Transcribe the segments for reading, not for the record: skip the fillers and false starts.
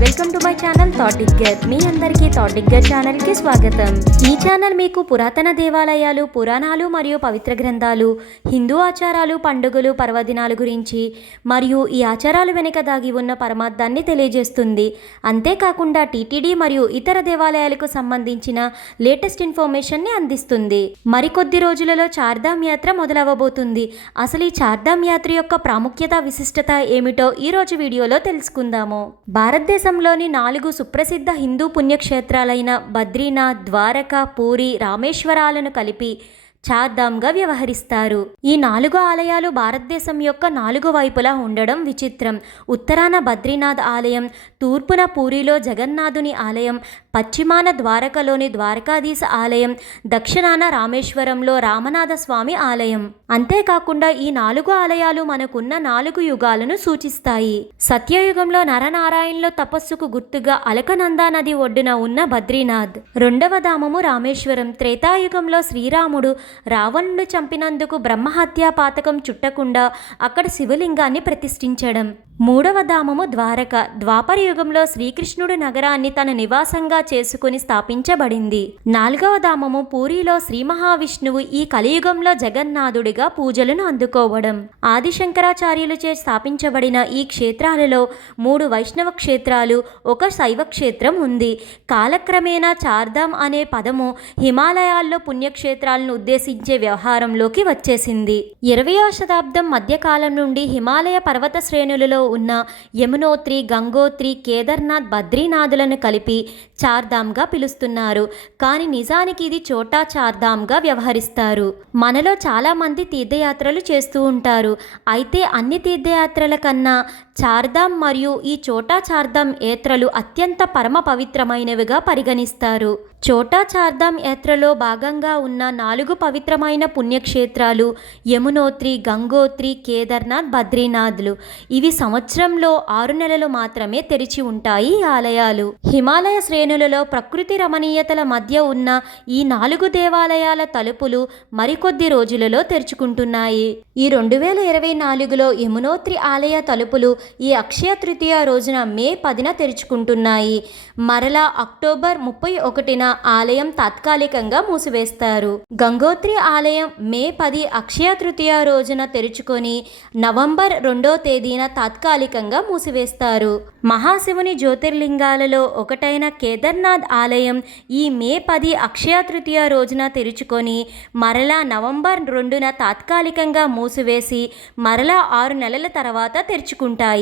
Welcome to my channel thought digger. మీ అందరికీ thought digger ఛానల్కి స్వాగతం. ఈ ఛానల్ మీకు పురాతన దేవాలయాలు, పురాణాలు మరియు పవిత్ర గ్రంథాలు, హిందూ ఆచారాలు, పండుగలు, పర్వదినాల గురించి మరియు ఈ ఆచారాలు వెనుక దాగి ఉన్న పరమార్థాన్ని తెలియజేస్తుంది. అంతేకాకుండా టీటీడీ మరియు ఇతర దేవాలయాలకు సంబంధించిన లేటెస్ట్ ఇన్ఫర్మేషన్ని అందిస్తుంది. మరికొద్ది రోజులలో చార్ధామ్ యాత్ర మొదలవ్వబోతుంది. అసలు ఈ చార్ధామ్ యాత్ర యొక్క ప్రాముఖ్యత, విశిష్టత ఏమిటో ఈరోజు వీడియోలో తెలుసుకుందాము. భారతదేశంలోని 4 సుప్రసిద్ధ హిందూ పుణ్యక్షేత్రాలైన బద్రీనాథ్, ద్వారకా, పూరి, రామేశ్వరాలను కలిపి చార్ధామ్గా వ్యవహరిస్తారు. ఈ 4 ఆలయాలు భారతదేశం యొక్క 4 వైపులా ఉండడం విచిత్రం. ఉత్తరాన బద్రీనాథ్ ఆలయం, తూర్పున పూరిలో జగన్నాథుని ఆలయం, పశ్చిమాన ద్వారకలోని ద్వారకాధీశ ఆలయం, దక్షిణాన రామేశ్వరంలో రామనాథ స్వామి ఆలయం. అంతేకాకుండా ఈ 4 ఆలయాలు మనకున్న 4 యుగాలను సూచిస్తాయి. సత్యయుగంలో నరనారాయణలో తపస్సుకు గుర్తుగా అలకనందా నది ఒడ్డున ఉన్న బద్రీనాథ్. 2వ ధామము రామేశ్వరం. త్రేతాయుగంలో శ్రీరాముడు రావణుడు చంపినందుకు బ్రహ్మహత్యా పాతకం చుట్టకుండా అక్కడ శివలింగాన్ని ప్రతిష్ఠించడం. 3వ ధామము ద్వారక. ద్వాపర యుగంలో శ్రీకృష్ణుడు నగరాన్ని తన నివాసంగా చేసుకుని స్థాపించబడింది. 4వ ధామము పూరిలో శ్రీ మహావిష్ణువు ఈ కలియుగంలో జగన్నాథుడిగా పూజలను అందుకోవడం. ఆదిశంకరాచార్యులచే స్థాపించబడిన ఈ క్షేత్రాలలో 3 వైష్ణవ క్షేత్రాలు, 1 శైవ క్షేత్రం ఉంది. కాలక్రమేణా చార్ధామ్ అనే పదము హిమాలయాల్లో పుణ్యక్షేత్రాలను ఉద్దేశించే వ్యవహారంలోకి వచ్చేసింది. 20వ శతాబ్దం మధ్యకాలం నుండి హిమాలయ పర్వత శ్రేణులలో ఉన్న యమునోత్రి, గంగోత్రి, కేదార్నాథ్, బద్రీనాథులను కలిపి చార్ధామ్గా పిలుస్తున్నారు. కానీ నిజానికి ఇది చోటా చార్ధామ్గా వ్యవహరిస్తారు. మనలో చాలామంది తీర్థయాత్రలు చేస్తూ ఉంటారు. అయితే అన్ని తీర్థయాత్రల కన్నా చార్ధామ్ మరియు ఈ చోటా చార్ధామ్ యాత్రలు అత్యంత పరమ పవిత్రమైనవిగా పరిగణిస్తారు. చోటా చార్ధామ్ యాత్రలో భాగంగా ఉన్న 4 పవిత్రమైన పుణ్యక్షేత్రాలు యమునోత్రి, గంగోత్రి, కేదార్నాథ్, బద్రీనాథ్లు. ఇవి సంవత్సరంలో 6 నెలలు మాత్రమే తెరిచి ఉంటాయి ఈ ఆలయాలు. హిమాలయ శ్రేణులలో ప్రకృతి రమణీయతల మధ్య ఉన్న ఈ 4 దేవాలయాల తలుపులు మరికొద్ది రోజులలో తెరుచుకుంటున్నాయి. ఈ 2024లో యమునోత్రి ఆలయ తలుపులు ఈ అక్షయ తృతీయ రోజున మే 10న తెరుచుకుంటున్నాయి. మరలా అక్టోబర్ 31న ఆలయం తాత్కాలికంగా మూసివేస్తారు. గంగోత్రి ఆలయం మే 10 అక్షయ తృతీయ రోజున తెరుచుకొని నవంబర్ 2వ తేదీన తాత్కాలికంగా మూసివేస్తారు. మహాశివుని జ్యోతిర్లింగాలలో ఒకటైన కేదార్నాథ్ ఆలయం ఈ మే 10 అక్షయ తృతీయ రోజున తెరుచుకొని మరలా నవంబర్ 2న తాత్కాలికంగా మూసివేసి మరలా 6 నెలల తర్వాత తెరుచుకుంటాయి.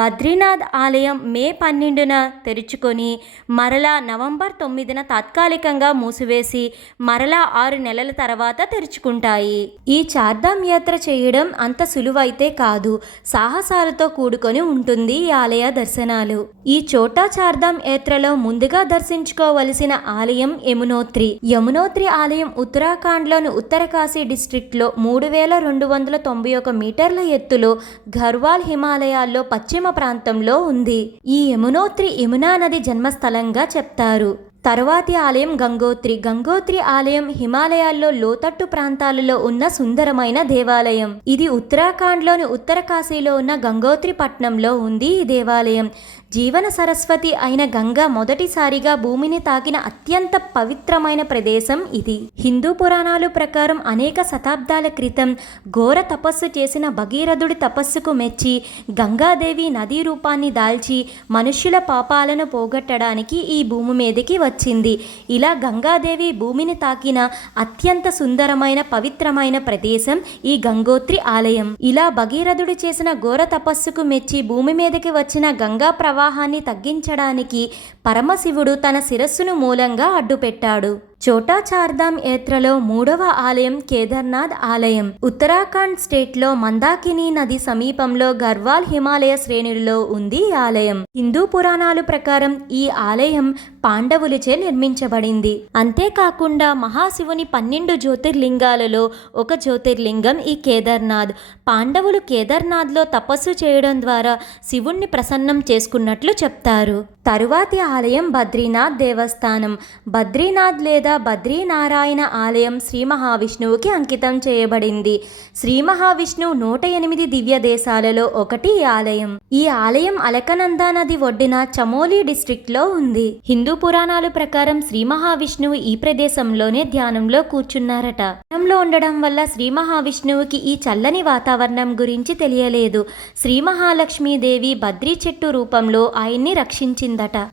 బద్రీనాథ్ ఆలయం మే 12న తెరుచుకొని మరలా నవంబర్ 9న తాత్కాలికంగా మూసివేసి మరలా 6 నెలల తర్వాత తెరుచుకుంటాయి. ఈ చార్ధామ్ యాత్ర చేయడం అంత సులువైతే కాదు, సాహసాలతో కూడుకొని ఉంటుంది ఈ ఆలయ దర్శనాలు. ఈ చోటా చార్ధామ్ యాత్రలో ముందుగా దర్శించుకోవలసిన ఆలయం యమునోత్రి. యమునోత్రి ఆలయం ఉత్తరాఖండ్లోని ఉత్తరకాశీ డిస్ట్రిక్ట్లో 3291 మీటర్ల ఎత్తులో ఘర్వాల్ హిమాలయాల్లో పశ్చిమ ప్రాంతంలో ఉంది. ఈ యమునోత్రి యమునా నది జన్మస్థలంగా చెప్తారు. తరువాతి ఆలయం గంగోత్రి. గంగోత్రి ఆలయం హిమాలయాల్లో లోతట్టు ప్రాంతాలలో ఉన్న సుందరమైన దేవాలయం. ఇది ఉత్తరాఖండ్లోని ఉత్తరకాశీలో ఉన్న గంగోత్రి పట్టణంలో ఉంది. ఈ దేవాలయం జీవన సరస్వతి అయిన గంగ మొదటిసారిగా భూమిని తాకిన అత్యంత పవిత్రమైన ప్రదేశం ఇది. హిందూ పురాణాల ప్రకారం అనేక శతాబ్దాల క్రితం ఘోర తపస్సు చేసిన భగీరథుడి తపస్సుకు మెచ్చి గంగాదేవి నదీ రూపాన్ని దాల్చి మనుష్యుల పాపాలను పోగొట్టడానికి ఈ భూమి మీదకి వచ్చింది. ఇలా గంగాదేవి భూమిని తాకిన అత్యంత సుందరమైన పవిత్రమైన ప్రదేశం ఈ గంగోత్రి ఆలయం. ఇలా భగీరథుడు చేసిన ఘోర తపస్సుకు మెచ్చి భూమి మీదకి వచ్చిన గంగా ప్రవాహాన్ని తగ్గించడానికి పరమశివుడు తన శిరస్సును మూలంగా అడ్డుపెట్టాడు. చోటా చార్ధామ్ యాత్రలో 3వ ఆలయం కేదార్నాథ్ ఆలయం. ఉత్తరాఖండ్ స్టేట్లో మందాకిని నది సమీపంలో గర్వాల్ హిమాలయ శ్రేణులలో ఉంది ఈ ఆలయం. హిందూ పురాణాల ప్రకారం ఈ ఆలయం పాండవులచే నిర్మించబడింది. అంతేకాకుండా మహాశివుని 12 జ్యోతిర్లింగాలలో 1 జ్యోతిర్లింగం ఈ కేదార్నాథ్. పాండవులు కేదార్నాథ్లో తపస్సు చేయడం ద్వారా శివుణ్ణి ప్రసన్నం చేసుకున్నట్లు చెప్తారు. తరువాతి ఆలయం బద్రీనాథ్ దేవస్థానం. బద్రీనాథ్ లేదా బద్రీనారాయణ ఆలయం శ్రీ మహావిష్ణువుకి అంకితం చేయబడింది. శ్రీ మహావిష్ణువు 108 దివ్య దేశాలలో ఒకటి ఈ ఆలయం. ఈ ఆలయం అలకనందా నది ఒడ్డున చమోలి డిస్ట్రిక్ట్లో ఉంది. హిందూ పురాణాల ప్రకారం శ్రీ మహావిష్ణువు ఈ ప్రదేశంలోనే ధ్యానంలో కూర్చున్నారట. ధ్యానంలో ఉండడం వల్ల శ్రీ మహావిష్ణువుకి ఈ చల్లని వాతావరణం గురించి తెలియలేదు. శ్రీ మహాలక్ష్మీదేవి బద్రీ చెట్టు రూపంలో ఆయన్ని రక్షించింది.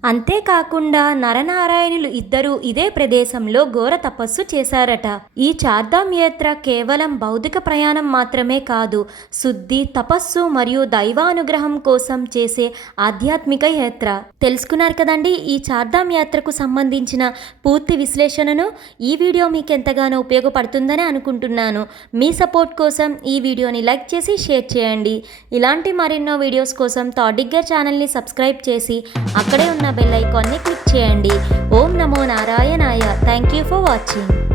అంతేకాకుండా నరనారాయణులు ఇద్దరూ ఇదే ప్రదేశంలో ఘోర తపస్సు చేశారట. ఈ చార్ధామ్ యాత్ర కేవలం భౌతిక ప్రయాణం మాత్రమే కాదు, శుద్ధి, తపస్సు మరియు దైవానుగ్రహం కోసం చేసే ఆధ్యాత్మిక యాత్ర. తెలుసుకున్నారు కదండి ఈ చార్ధామ్ యాత్రకు సంబంధించిన పూర్తి విశ్లేషణను. ఈ వీడియో మీకు ఎంతగానో ఉపయోగపడుతుందని అనుకుంటున్నాను. మీ సపోర్ట్ కోసం ఈ వీడియోని లైక్ చేసి షేర్ చేయండి. ఇలాంటి మరెన్నో వీడియోస్ కోసం థాట్డిగ్గర్ ఛానల్ని సబ్స్క్రైబ్ చేసి అక్కడే ఉన్న బెల్ ఐకాన్ని క్లిక్ చేయండి. ఓం నమో నారాయణాయ. Thank you for watching.